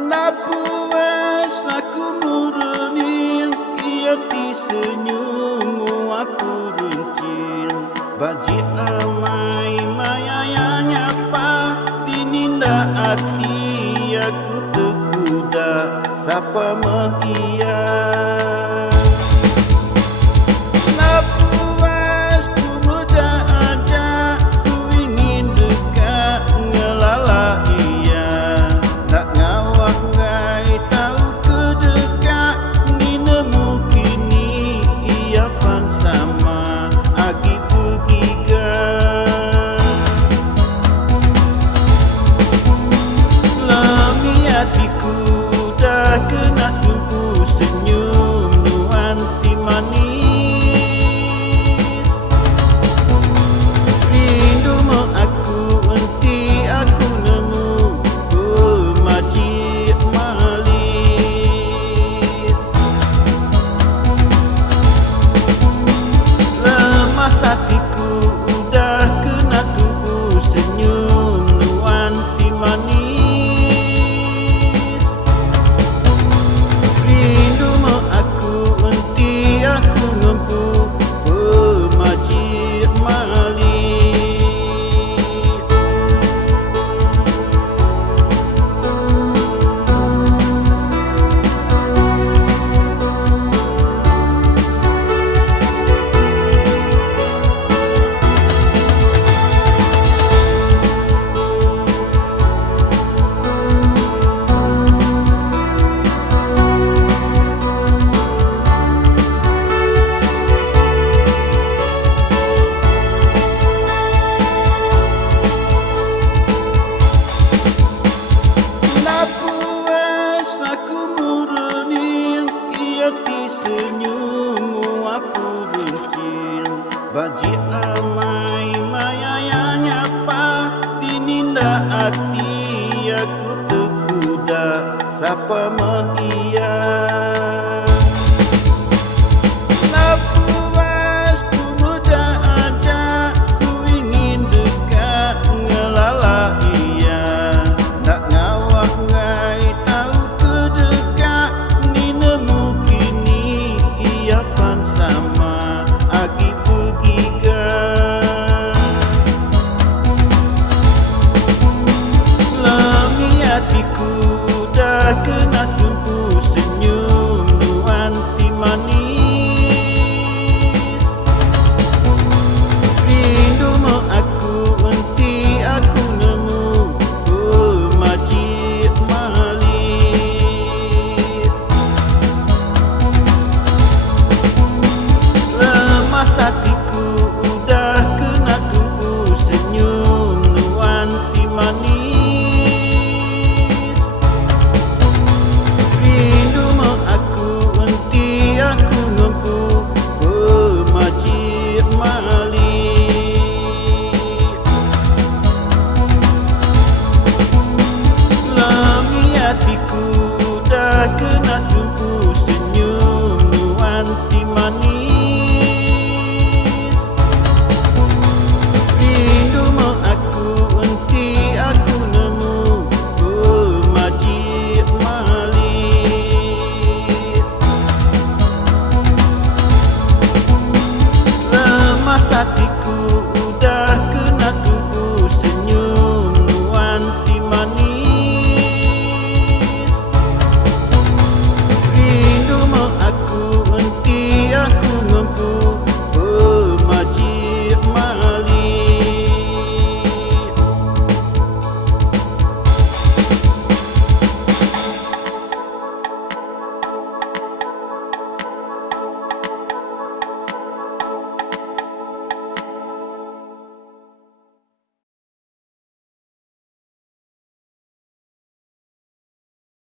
Napuas aku murni, ia ti senyum aku runcing. Baji amai mayanya pa, dininda hati aku terkuda. Sapa mahia? Napuas ku muda aja, ku ingin dekat ngelala ia. Tak ngawak ngai tahu kedekat, ni nemu kini ia pan sama agi pergi ke. Lami hatiku dah kena tumpu senyum nuanti manis. Rindu mau aku enti aku nemu pemajik malit. Lemas hatiku udah kena tumpu senyum nuanti manis. Rindu mau aku enti aku ngempu pemajik malit. Napuas aku murni, ia ti senyum aku runcing. Baji amai mayanya pa, dininda hati aku terkuda. Sapa mahia? Napuas ku muda aja, ku ingin dekat ngelala ia. Tak ngawak ngai tahu kedekat, ni nemu kini ia pan sama agi pergi ke. Lami hatiku